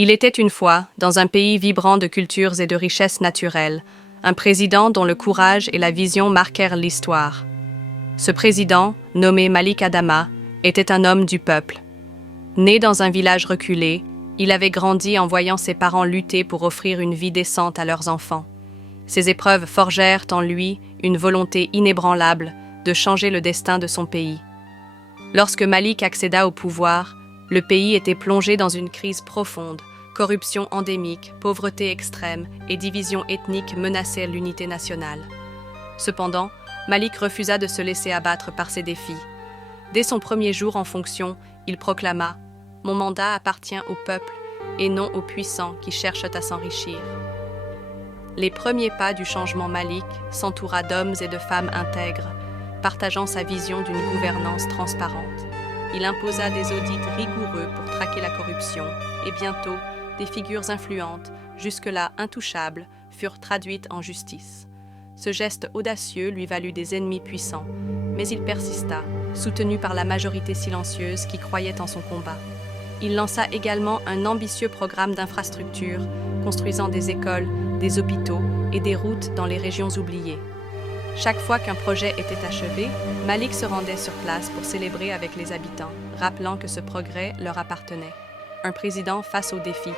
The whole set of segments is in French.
Il était une fois, dans un pays vibrant de cultures et de richesses naturelles, un président dont le courage et la vision marquèrent l'histoire. Ce président, nommé Malik Adama, était un homme du peuple. Né dans un village reculé, il avait grandi en voyant ses parents lutter pour offrir une vie décente à leurs enfants. Ces épreuves forgèrent en lui une volonté inébranlable de changer le destin de son pays. Lorsque Malik accéda au pouvoir, le pays était plongé dans une crise profonde, corruption endémique, pauvreté extrême et division ethnique menaçaient l'unité nationale. Cependant, Malik refusa de se laisser abattre par ces défis. Dès son premier jour en fonction, il proclama « Mon mandat appartient au peuple et non aux puissants qui cherchent à s'enrichir ». Les premiers pas du changement Malik s'entoura d'hommes et de femmes intègres, partageant sa vision d'une gouvernance transparente. Il imposa des audits rigoureux pour traquer la corruption et bientôt, des figures influentes, jusque-là intouchables, furent traduites en justice. Ce geste audacieux lui valut des ennemis puissants, mais il persista, soutenu par la majorité silencieuse qui croyait en son combat. Il lança également un ambitieux programme d'infrastructures, construisant des écoles, des hôpitaux et des routes dans les régions oubliées. Chaque fois qu'un projet était achevé, Malik se rendait sur place pour célébrer avec les habitants, rappelant que ce progrès leur appartenait. Un président face aux défis.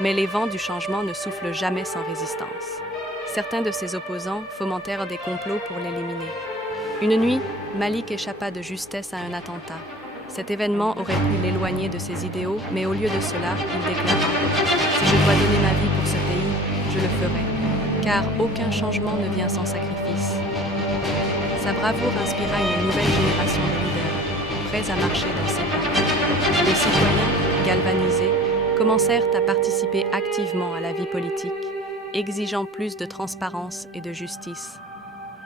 Mais les vents du changement ne soufflent jamais sans résistance. Certains de ses opposants fomentèrent des complots pour l'éliminer. Une nuit, Malik échappa de justesse à un attentat. Cet événement aurait pu l'éloigner de ses idéaux, mais au lieu de cela, il déclara « Si je dois donner ma vie pour ce pays, je le ferai. » Car aucun changement ne vient sans sacrifice. Sa bravoure inspira une nouvelle génération de leaders, prêts à marcher dans ses pas. Les citoyens, galvanisés, commencèrent à participer activement à la vie politique, exigeant plus de transparence et de justice.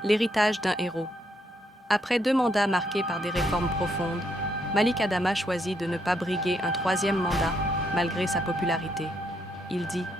L'héritage d'un héros. Après 2 mandats marqués par des réformes profondes, Malik Adama choisit de ne pas briguer un 3e mandat malgré sa popularité. Il dit «